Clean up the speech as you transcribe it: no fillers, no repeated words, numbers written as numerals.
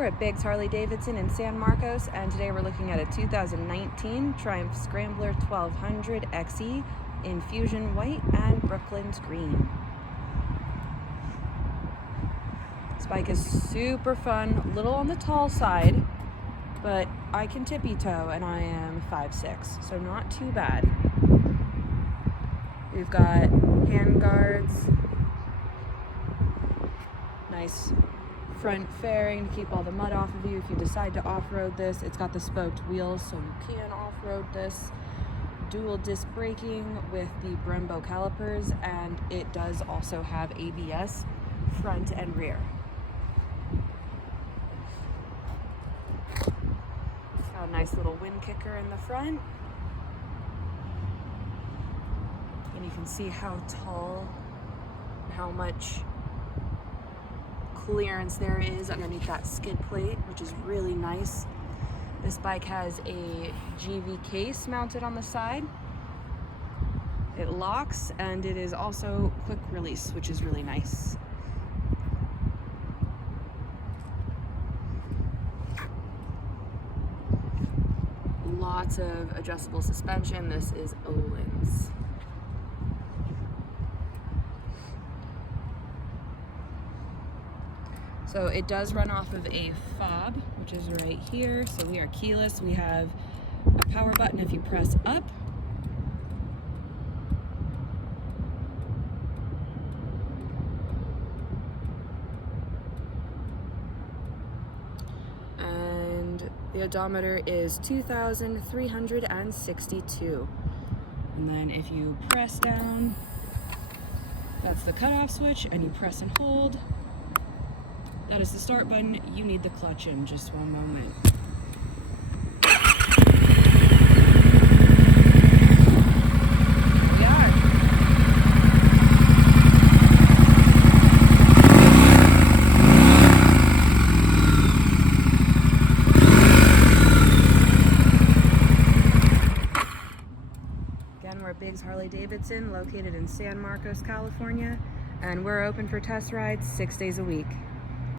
We're at Biggs Harley Davidson in San Marcos, and today we're looking at a 2019 Triumph Scrambler 1200 XE in Fusion White and Brooklyn's Green. This bike is super fun, a little on the tall side, but I can tippy toe and I am 5'6", so not too bad. We've got hand guards, nice front fairing to keep all the mud off of you if you decide to off-road this. It's got the spoked wheels, so you can off-road this. Dual disc braking with the Brembo calipers, and it does also have ABS front and rear. Got a nice little wind kicker in the front. And you can see how tall, how much clearance there is underneath that skid plate, which is really nice. This bike has a GV case mounted on the side. It locks, and it is also quick release, which is really nice. Lots of adjustable suspension. This is Olin's. So it does run off of a fob, which is right here. So we are keyless. We have a power button if you press up. And the odometer is 2,362. And then if you press down, that's the cutoff switch, and you press and hold. That is the start button. You need the clutch in just one moment. We are. Again, we're at Biggs Harley Davidson, located in San Marcos, California, and we're open for test rides 6 days a week.